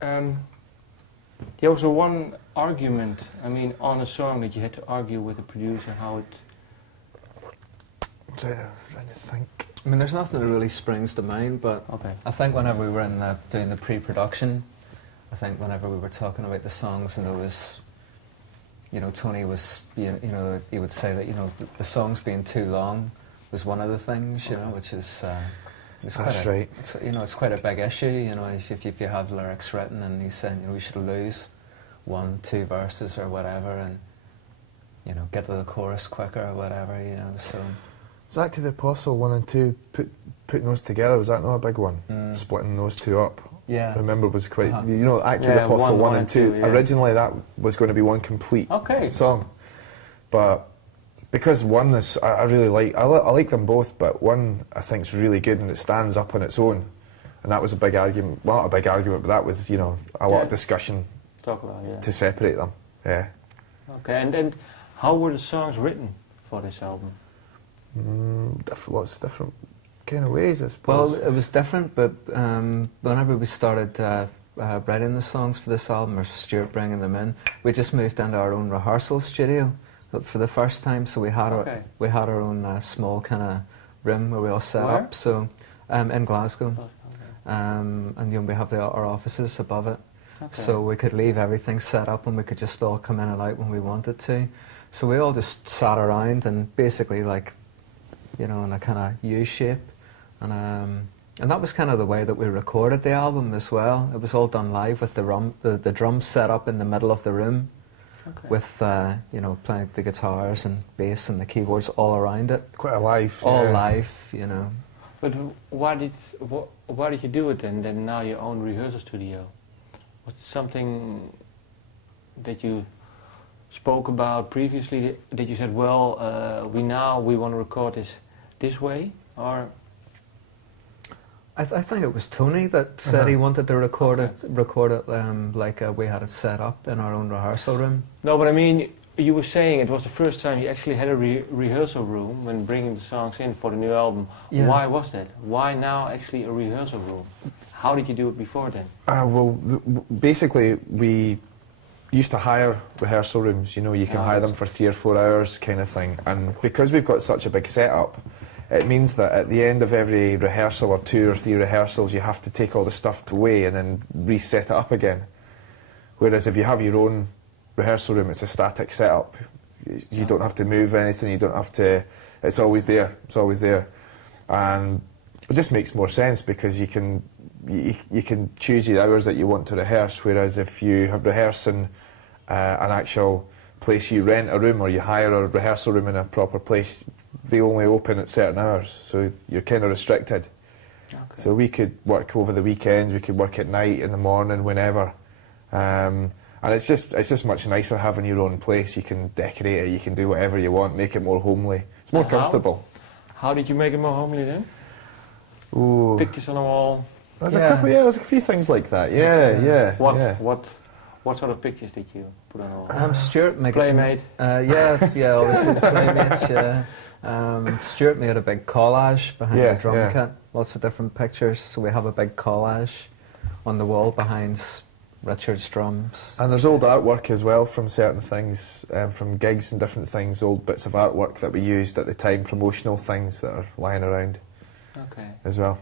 there was one argument, I mean, on a song that you had to argue with the producer how it... I'm trying to think. I mean, there's nothing that really springs to mind, but Okay. I think whenever we were doing the pre-production, I think whenever we were talking about the songs, and it was, you know, Tony was, you know, he would say that, you know, the songs being too long was one of the things, you know, which is... That's right. You know, it's quite a big issue, you know, if you have lyrics written and he's saying, you know, we should lose 1, 2 verses or whatever and, you know, get to the chorus quicker or whatever, you know, so... Was Act of the Apostle 1 and 2, putting those together, was that not a big one? Splitting those two up? Yeah. I remember it was quite, you know, Act of the Apostle 1 and 2, yeah. originally that was going to be one complete song. But because one is, I really like, I like them both, but one I think is really good and it stands up on its own. And that was a big argument, well not a big argument, but that was, you know, a lot of discussion to separate them, yeah. Okay, and how were the songs written for this album? Lots of different kind of ways, I suppose. Well, it was different, but whenever we started writing the songs for this album, or Stuart bringing them in, we just moved into our own rehearsal studio for the first time. So we had our own small kind of room where we all set up. So in Glasgow, and you know, we have our offices above it. So we could leave everything set up, and we could just all come in and out when we wanted to. So we all just sat around and basically like, you know, in a kind of U shape, and that was kind of the way that we recorded the album as well. It was all done live with the drums set up in the middle of the room, with you know, playing the guitars and bass and the keyboards all around it. Quite alive. All live, you know. But why did you do it then now your own rehearsal studio? Was it something that you spoke about previously that you said, well, we want to record this way, or? I think it was Tony that said he wanted to record it like we had it set up in our own rehearsal room. No, but I mean, you were saying it was the first time you actually had a rehearsal room when bringing the songs in for the new album. Yeah. Why was that? Why now actually a rehearsal room? How did you do it before then? Well, basically we used to hire rehearsal rooms, you know, you can hire them for 3 or 4 hours kind of thing, and because we've got such a big setup, it means that at the end of every rehearsal or 2 or 3 rehearsals you have to take all the stuff away and then reset it up again. Whereas if you have your own rehearsal room, it's a static setup. You don't have to move anything, you don't have to, it's always there, and it just makes more sense because you can choose the hours that you want to rehearse, whereas if you have rehearsing an actual place, you rent a room or you hire a rehearsal room in a proper place, they only open at certain hours, so you're kind of restricted. So we could work over the weekends, we could work at night, in the morning, whenever. And it's just much nicer having your own place. You can decorate it, you can do whatever you want, make it more homely. It's more comfortable. How did you make it more homely then? Ooh. Pictures on the wall? There's a couple, there's a few things like that. What sort of pictures did you put on the wall? Stuart made Playmate. Obviously the Playmates. Yeah. Stuart made a big collage behind the drum kit. Lots of different pictures. So we have a big collage on the wall behind Richard's drums. And there's old artwork as well from certain things, from gigs and different things. Old bits of artwork that we used at the time, promotional things that are lying around. As well.